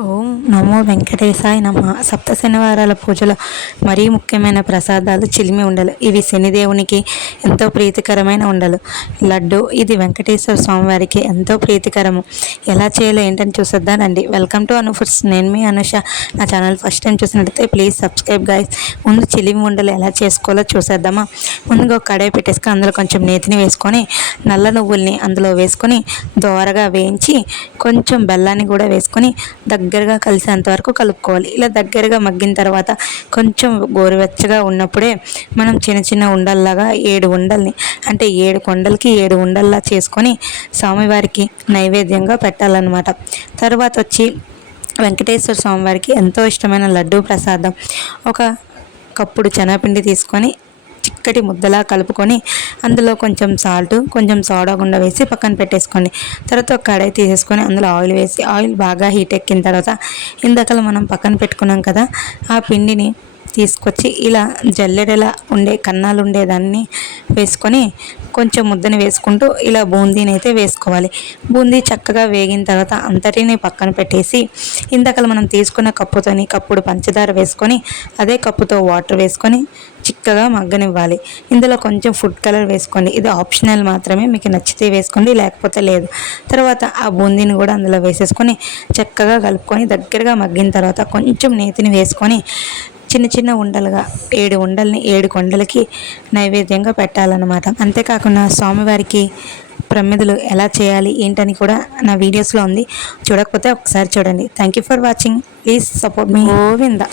ఓం నమో వెంకటేశాయ నమ. సప్త శనివారాల పూజలో మరీ ముఖ్యమైన ప్రసాదాలు చిలిమి ఉండలు. ఇవి శనిదేవునికి ఎంతో ప్రీతికరమైన ఉండలు. లడ్డు ఇది వెంకటేశ్వర స్వామివారికి ఎంతో ప్రీతికరము. ఎలా చేయాలో ఏంటని చూసేద్దానండి వెల్కమ్ టు అను ఫుడ్స్. నేను మీ అనుష. నా ఛానల్ ఫస్ట్ టైం చూసినట్టయితే ప్లీజ్ సబ్స్క్రైబ్ గాయస్. ముందు చిలిమి ఉండలు ఎలా చేసుకోవాలో చూసేద్దామా. ముందుగా ఒక కడాయి పెట్టేసుకొని అందులో కొంచెం నేతిని వేసుకొని నల్ల నువ్వుల్ని అందులో వేసుకొని దోరగా వేయించి కొంచెం బెల్లాన్ని కూడా వేసుకొని దగ్గరగా కలిసేంత వరకు కలుపుకోవాలి. ఇలా దగ్గరగా మగ్గిన తర్వాత కొంచెం గోరువెచ్చగా ఉన్నప్పుడే మనం చిన్న చిన్న ఉండల్లాగా ఏడు ఉండల్ని అంటే ఏడు కొండలకి ఏడు ఉండల్లా చేసుకొని స్వామివారికి నైవేద్యంగా పెట్టాలన్నమాట. తర్వాత వచ్చి వెంకటేశ్వర స్వామివారికి ఎంతో ఇష్టమైన లడ్డూ ప్రసాదం. ఒక కప్పుడు శనగపిండి తీసుకొని చిక్కటి ముద్దలా కలుపుకొని అందులో కొంచెం సాల్ట్ కొంచెం సోడా గుండ వేసి పక్కన పెట్టేసుకోండి. తర్వాత ఒక కడాయి తీసేసుకొని అందులో ఆయిల్ వేసి ఆయిల్ బాగా హీట్ ఎక్కిన తర్వాత ఇందాకలా మనం పక్కన పెట్టుకున్నాం కదా ఆ పిండిని తీసుకొచ్చి ఇలా జల్లెడలా ఉండే కన్నాలు ఉండేదాన్ని వేసుకొని కొంచెం ముద్దని వేసుకుంటూ ఇలా బూందీని అయితే వేసుకోవాలి. బూందీ చక్కగా వేగిన తర్వాత అంతటిని పక్కన పెట్టేసి ఇంతకల మనం తీసుకున్న కప్పుతోని కప్పుడు పంచదార వేసుకొని అదే కప్పుతో వాటర్ వేసుకొని చిక్కగా మగ్గనివ్వాలి. ఇందులో కొంచెం ఫుడ్ కలర్ వేసుకోండి. ఇది ఆప్షనల్ మాత్రమే మీకు నచ్చితే వేసుకోండి లేకపోతే లేదు. తర్వాత ఆ బూందీని కూడా అందులో వేసేసుకొని చక్కగా కలుపుకొని దగ్గరగా మగ్గిన తర్వాత కొంచెం నేతిని వేసుకొని చిన్న చిన్న ఉండలుగా ఏడు ఉండల్ని ఏడు కొండలకి నైవేద్యంగా పెట్టాలన్నమాట. అంతేకాకుండా స్వామివారికి ప్రమిదలు ఎలా చేయాలి ఏంటని కూడా నా వీడియోస్లో ఉంది. చూడకపోతే ఒకసారి చూడండి. Thank you for watching please support me Govinda.